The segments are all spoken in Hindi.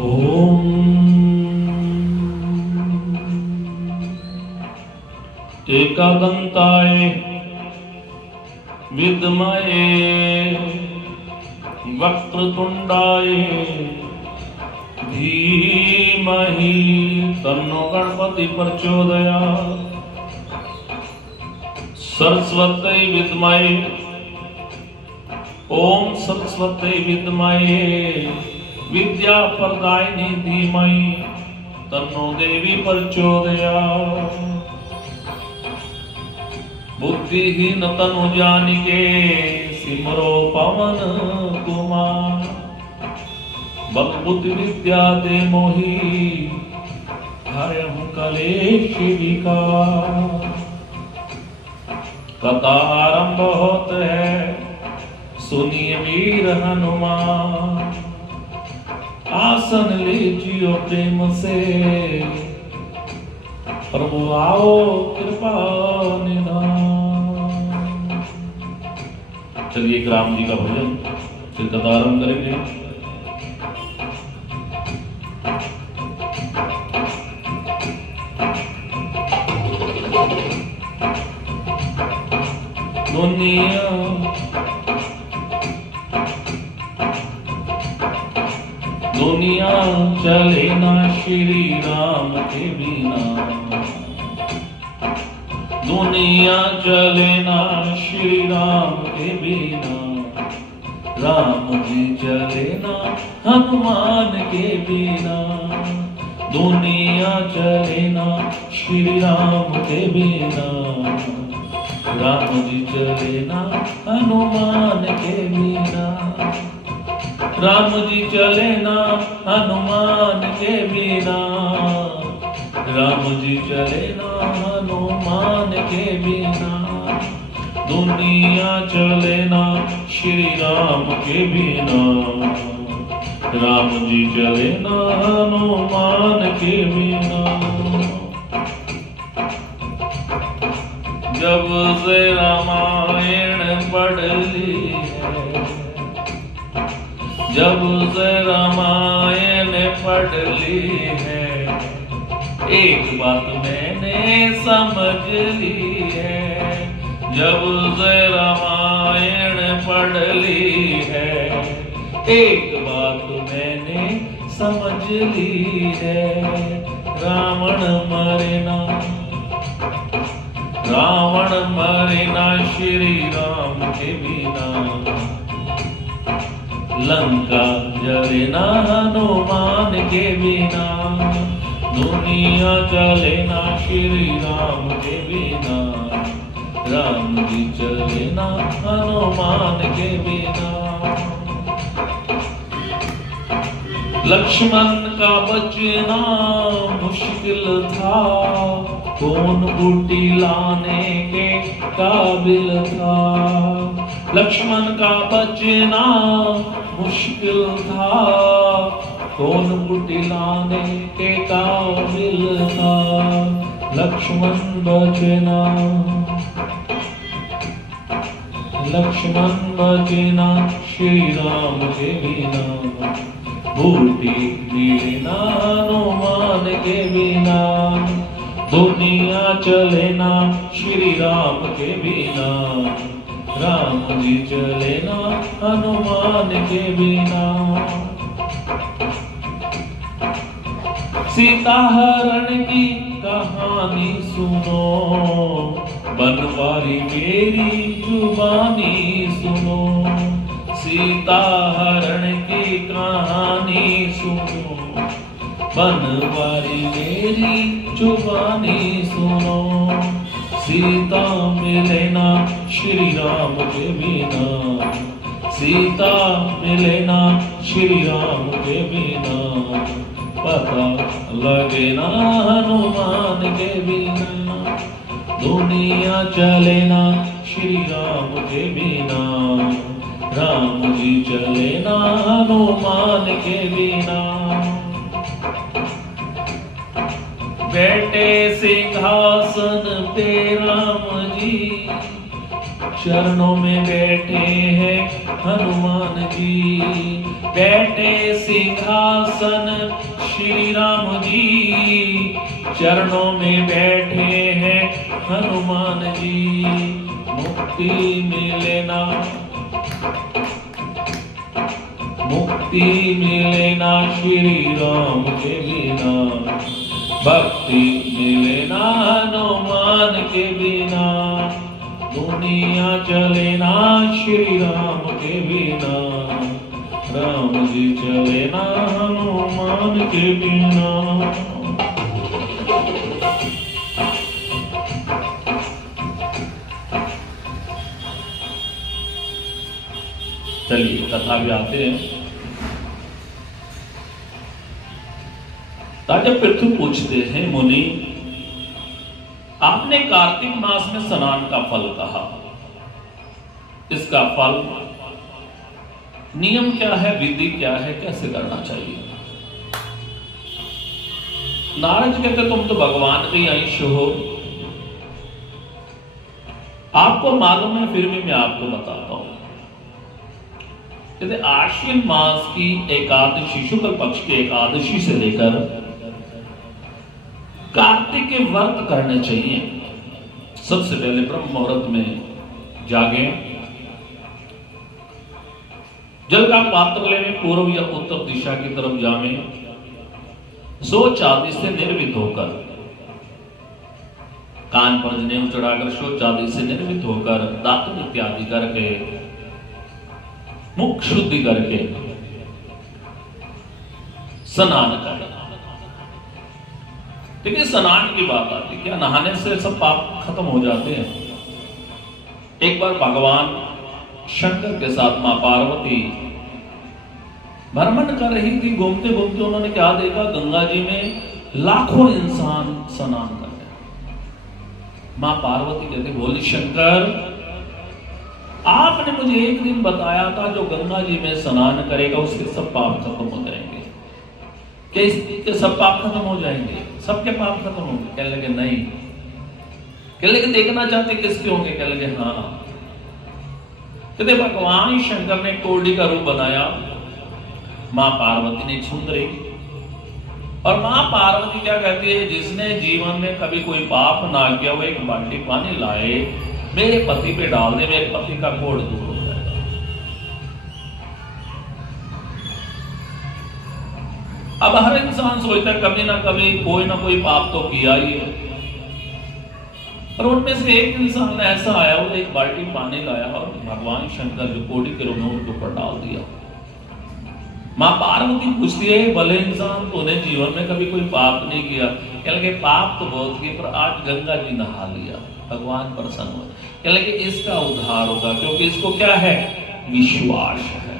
ओम एकदंताय विद्महे वक्रतुंडाय धीमहि तन्नो गणपति प्रचोदयात्। सरस्वती विद्महे ओम सरस्वती विद्महे विद्याप्रदायिनी धीमहि तन्नो देवी प्रचोदयात्। बुद्धिहीन तनु जानिके सिमरो पवन कुमार। बल बुद्धि विद्या दे मोहि हरहु कलेश विकार। कथा आरंभ होत है सुनिए वीर हनुमान। आसन लीजियो प्रेम से प्रभु आओ कृपा निधान। चलिए एक राम जी का भजन फिर कथा आरंभ करेंगे। दुनिया चले ना श्री राम के बिना। दुनिया चले ना श्री राम के बिना। राम जी चले ना हनुमान के बिना। दुनिया चले ना श्री राम के बिना। राम जी चले ना हनुमान के बिना। राम जी चले ना हनुमान के बिना। राम जी चले ना हनुमान के बिना। दुनिया चले ना श्री राम के बिना। राम जी चले ना हनुमान के बिना। जब से रामायण पढ़ ली है। जब से रामायण पढ़ ली है। एक बात मैंने समझ ली है। जब से रामायण पढ़ ली है। एक बात मैंने समझ ली है। रावण मरे ना। रावण मरे ना श्री राम के बिना। लंका जले ना हनुमान के बिना। दुनिया चले ना श्री राम के बिना। राम जी चले ना हनुमान के बिना। लक्ष्मण का बचना मुश्किल था। कौन बूटी लाने के काबिल था। लक्ष्मण का बचना मुश्किल था। कौन बूटी लाने के काबिल था। लक्ष्मण बचना। लक्ष्मण बचना श्री राम के बिना। बूटी लेना हनुमान के बिना। दुनिया चले ना श्री राम के बिना। राम जी चले ना हनुमान के बिना। सीता हरण की कहानी सुनो। बनवारी मेरी जुबानी सुनो। सीता हरण की कहानी सुनो। बनवारी मेरी जुबानी सुनो। सीता मिले ना श्री राम के बिना। सीता मिले ना श्री राम के बिना। पता लगे ना हनुमान के बिना। दुनिया चले ना श्री राम के बिना। राम जी चले ना हनुमान के बिना। बैठे सिंहासन पे राम जी। चरणों में बैठे हैं हनुमान जी। बैठे सिंहासन श्री राम जी, चरणों में बैठे हैं हनुमान जी। मुक्ति मिले ना, मुक्ति मिले ना श्री राम के बिना, भक्ति मिले ना हनुमान के बिना, दुनिया चले ना श्री राम के बिना, राम जी चले ना हनुमान के बिना। चलिए कथा भी आते हैं। राजा पृथु पूछते हैं, मुनि आपने कार्तिक मास में स्नान का फल कहा, इसका फल नियम क्या है, विधि क्या है, कैसे करना चाहिए? नारद जी कहते तुम तो भगवान के अंश हो, आपको मालूम है, फिर भी मैं आपको बताता हूं। कहते आश्विन मास की एकादशी, शुक्ल पक्ष की एकादशी से लेकर कार्तिक के व्रत करने चाहिए। सबसे पहले ब्रह्म मुहूर्त में जागे, जल का पात्र लेने, पूर्व या उत्तर दिशा की तरफ जावे, शौच आदि से निर्मित होकर, कान पर जनेऊ चढ़ाकर, शौच आदि से निर्मित होकर, दातुन इत्यादि करके, मुख शुद्धि करके स्नान करें। देखिए स्नान की बात आती है, क्या नहाने से सब पाप खत्म हो जाते हैं? एक बार भगवान शंकर के साथ मां पार्वती भ्रमण कर रही थी, घूमते घूमते उन्होंने क्या देखा, गंगा जी में लाखों इंसान स्नान कर रहे। मां पार्वती कहती, बोली शंकर, आपने मुझे एक दिन बताया था जो गंगा जी में स्नान करेगा उसके सब पाप खत्म हो जाएंगे। क्या इसके सब पाप खत्म हो जाएंगे? सबके पाप खत्म होंगे? कहने लगे नहीं। कहने लगे देखना चाहते किसके होंगे? कहने लगे हाँ। कहते भगवान शंकर ने कोड़ी का रूप बनाया, मां पार्वती ने एक सुंदरी, और मां पार्वती क्या कहती है, जिसने जीवन में कभी कोई पाप ना किया वो एक बाल्टी पानी लाए, मेरे पति पे डाल दे, मेरे पति का कोढ़ दूर हो जाएगा। अब हर इंसान सोचता है कभी ना कभी कोई ना कोई पाप तो किया ही है, और उनमें से एक इंसान ऐसा आया, वो एक बाल्टी पानी लाया और भगवान शंकर जो कोड़ी के रूप में उनके ऊपर डाल दिया। मां पार्वती पूछती है, भले इंसान तूने जीवन में कभी कोई पाप नहीं किया? कहने लगे पाप तो बहुत किए, पर आज गंगा जी नहा लिया, भगवान प्रसन्न हो। कहने लगे इसका उद्धार होगा, क्योंकि इसको क्या है, विश्वास है।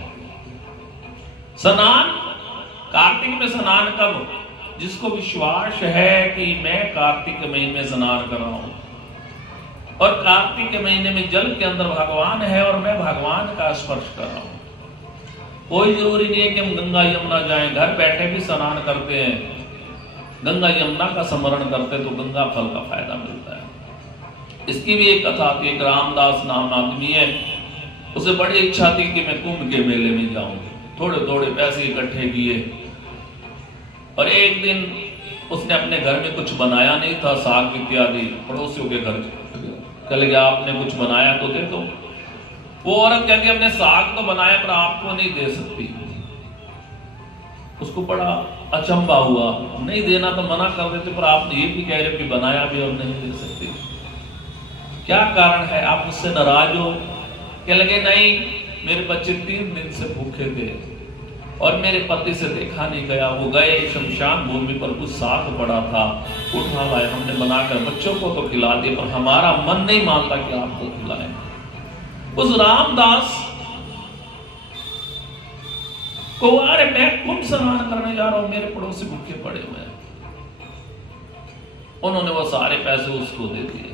स्नान कार्तिक में स्नान कब? जिसको विश्वास है कि मैं कार्तिक महीने में स्नान कर रहा हूं, और कार्तिक के महीने में जल के अंदर भगवान है और मैं भगवान का स्पर्श कर रहा हूं। कोई जरूरी नहीं है कि हम गंगा यमुना जाएं, घर बैठे भी स्नान करते हैं, गंगा यमुना का स्मरण करते तो गंगा फल का फायदा मिलता है। इसकी भी एक कथा थी। एक रामदास नाम आदमी है, उसे बड़ी इच्छा थी कि मैं कुंभ के मेले में जाऊं, थोड़े थोड़े पैसे इकट्ठे किए, और एक दिन उसने अपने घर में कुछ बनाया नहीं था, साग इत्यादि, पड़ोसियों के घर चले गया, आपने कुछ बनाया तो दे दो। वो औरत कहती हमने साग तो बनाया पर आपको नहीं दे सकती। उसको बड़ा अचंभा हुआ, नहीं देना तो मना कर देते, पर आप ये भी कह रहे हो कि बनाया भी और नहीं दे सकती, क्या कारण है? आप मुझसे नाराज हो? क्या लगे नहीं, मेरे बच्चे 3 दिन से भूखे थे और मेरे पति से देखा नहीं गया, वो गए शमशान भूमि पर, कुछ साग पड़ा था, उठा लाए, हमने बनाकर बच्चों को तो खिला दिया, पर हमारा मन नहीं मानता कि आपको खिलाएं। उस रामदास को, अरे मैं कुंभ स्नान करने जा रहा हूं, मेरे पड़ोसी भूखे पड़े हुए हैं। उन्होंने वो सारे पैसे उसको दे दिए,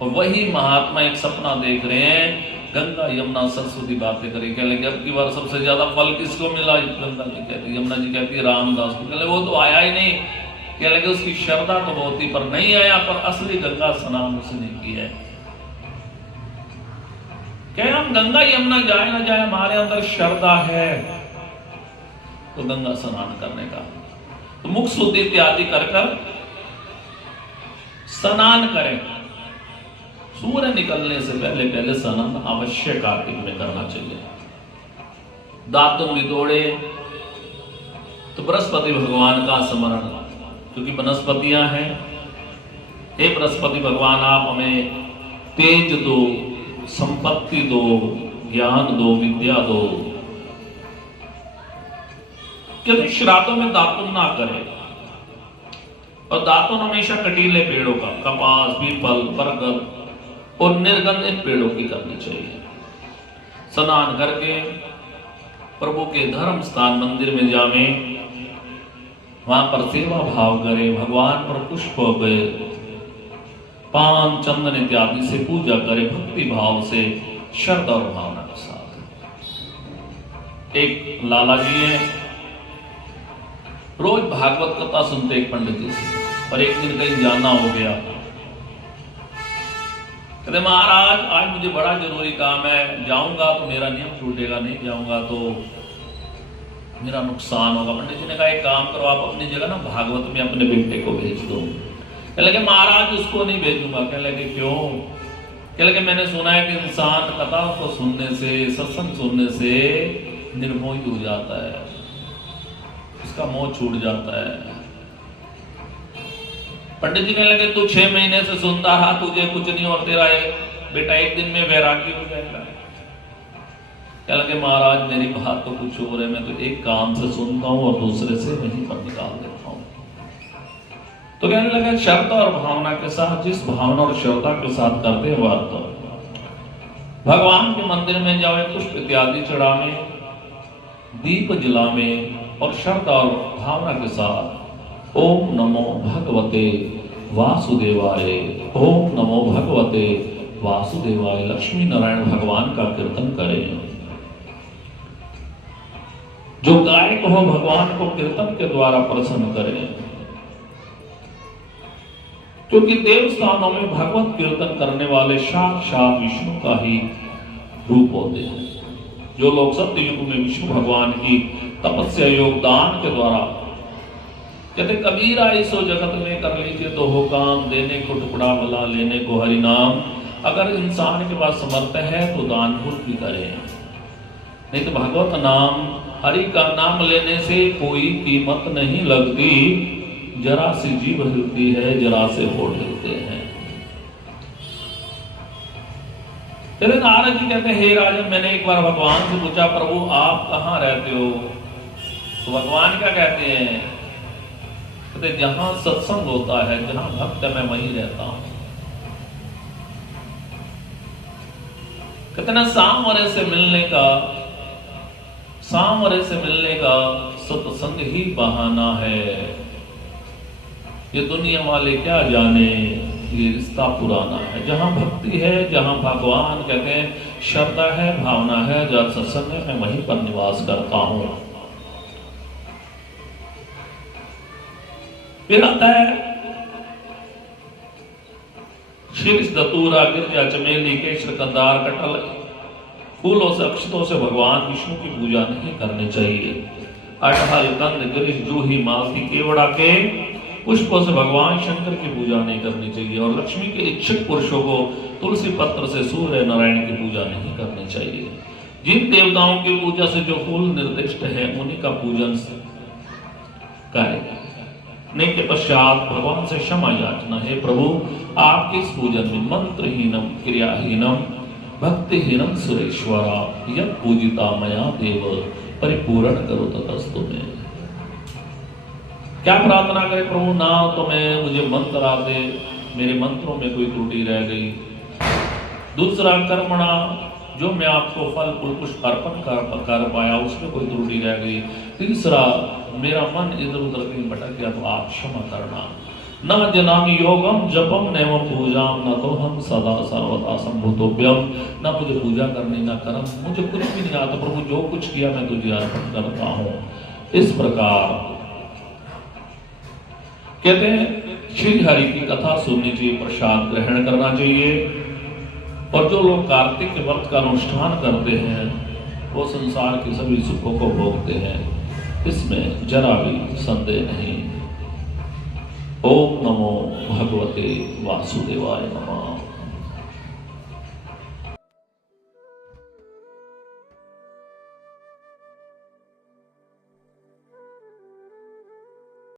और वही महात्मा एक सपना देख रहे हैं, गंगा यमुना सरस्वती बातें करें। कह लेंगे अब की बार सबसे ज्यादा फल किसको मिला? गंगा जी कहती, यमुना जी कहती है रामदास को। कह वो तो आया ही नहीं। कह लेंगे उसकी श्रद्धा तो बहुत थी, पर नहीं आया, पर असली गंगा स्नान उसने किया है। क्या हम गंगा यमुना जाए ना जाए, हमारे अंदर श्रद्धा है तो गंगा स्नान करने का, तो मुख शुद्धि इत्यादि कर कर स्नान करें। सूर्य निकलने से पहले पहले स्नान अवश्य कार्तिक में करना चाहिए। दातुन विदोड़े तो बृहस्पति भगवान का स्मरण, क्योंकि वनस्पतियां हैं। हे बृहस्पति भगवान, आप हमें तेज दो, संपत्ति दो, ज्ञान दो, विद्या दो। क्योंकि श्राद्धों में दातुन ना करें, और दातुन हमेशा कटीले पेड़ों का, कपास, पीपल, बरगद और निर्गंधित पेड़ों की करनी चाहिए। स्नान करके प्रभु के धर्म स्थान मंदिर में जावे, वहां पर सेवा भाव करें, भगवान पर पुष्प गए, पान चंदन इत्यादि से पूजा करें, भक्ति भाव से, श्रद्धा और भावना के साथ। एक लाला जी है, रोज भागवत कथा सुनते एक पंडित जी से, और एक दिन कहीं जाना हो गया। कहते महाराज आज मुझे बड़ा जरूरी काम है, जाऊंगा तो मेरा नियम छूटेगा, नहीं जाऊंगा तो मेरा नुकसान होगा। पंडित जी ने कहा एक काम करो, आप अपनी जगह ना भागवत में अपने बेटे को भेज दो। कहने लगे महाराज उसको नहीं भेजूंगा। कहने लगे क्यों? कहने लगे मैंने सुना है कि इंसान कथा को सुनने से, सत्संग सुनने से निर्मोही हो जाता है, उसका मोह छूट जाता है। पंडित जी कहने लगे तू 6 महीने से सुनता रहा, तुझे कुछ नहीं और तेरा बेटा एक दिन में वैरागी हो जाएगा। कहने लगे महाराज मेरी बात तो कुछ और है, मैं तो एक कान से सुनता हूं और दूसरे से वहीं पर निकाल देता हूं। तो कहने लगे श्रद्धा और भावना के साथ, जिस भावना और श्रद्धा के साथ करते हैं बात, तो भगवान के मंदिर में जाओ, पुष्प इत्यादि चढ़ावे, दीप जलावे और श्रद्धा और भावना के साथ ओम नमो भगवते वासुदेवाय, ओम नमो भगवते वासुदेवाय लक्ष्मी नारायण भगवान का कीर्तन करें। जो गायक हो भगवान को कीर्तन के द्वारा प्रसन्न करें, क्योंकि देव स्थानों में भगवत कीर्तन करने वाले साक्षात विष्णु का ही रूप होते हैं। जो लोग सत्य युग में विष्णु भगवान की तपस्या योगदान के द्वारा, कहते कबीरा इसो जगत में कर लीजिए तो हो काम, देने को टुकड़ा भला लेने को हरि नाम। अगर इंसान के पास समर्थ है तो दान पुण्य भी करे, नहीं तो भगवत नाम, हरि का नाम लेने से कोई कीमत नहीं लगती। जरा सी जीभ हिलती है, जरा से होठ हिलते हैं। चले नारद जी कहते हे राजन, मैंने एक बार भगवान से पूछा प्रभु आप कहाँ रहते हो? तो भगवान क्या कहते हैं? कहते जहां सत्संग होता है, जहां भक्त है, मैं वहीं रहता हूं। कहते ना सामरे से मिलने का, सामरे से मिलने का सत्संग ही बहाना है। ये दुनिया वाले क्या जाने, ये रिश्ता पुराना है। जहां भक्ति है, जहां भगवान कहते हैं श्रद्धा है, भावना है, जहां सत्संग है, मैं वहीं पर निवास करता हूं। फिर आता है शीर्ष, दतूरा, गिरजा, चमेली, केसर, कंदार, कटहल, फूलों से, अक्षतों से भगवान विष्णु की पूजा नहीं करनी चाहिए। अटहल, कंद, गिरीश, जूही, मालती, केवड़ा के पुष्पों से भगवान शंकर की पूजा नहीं करनी चाहिए। और लक्ष्मी के इच्छुक पुरुषों को तुलसी पत्र से सूर्य नारायण की पूजा नहीं करनी चाहिए। जिन देवताओं की पूजा से जो फूल निर्दिष्ट है उन्हीं का पूजन करें। नहीं के पश्चात भगवान से क्षमा याचना है, प्रभु आपके इस पूजन में मंत्रहीनम, क्रियाहीनम, भक्तिहीनम सुरेश्वरा यत् पूजिता मया देव परिपूर्ण करो ततस्तु में। क्या प्रार्थना करें? प्रभु ना तो मैं, मुझे मंत्र आते, मेरे मंत्रों में कोई त्रुटि रह गई। दूसरा कर्मणा, जो मैं आपको फल पुष्प अर्पण कर पाया उसमें कोई त्रुटि रह गई। तीसरा मेरा मन इधर उधर कहीं भटक गया तो आप क्षमा करना। न जनामि योगम जपम नैवम पूजाम, न तो हम सदा सर्वदा संभूतोभ्यम, न मुझे पूजा करनी न कर्म, मुझे कुछ भी नहीं आता प्रभु, जो कुछ किया मैं तुझे अर्पण करता हूँ। इस प्रकार कहते हैं श्री हरि की कथा सुननी चाहिए, प्रसाद ग्रहण करना चाहिए और जो लोग कार्तिक के व्रत का अनुष्ठान करते हैं वो संसार के सभी सुखों को भोगते हैं, इसमें जरा भी संदेह नहीं। ओम नमो भगवते वासुदेवाय नमः।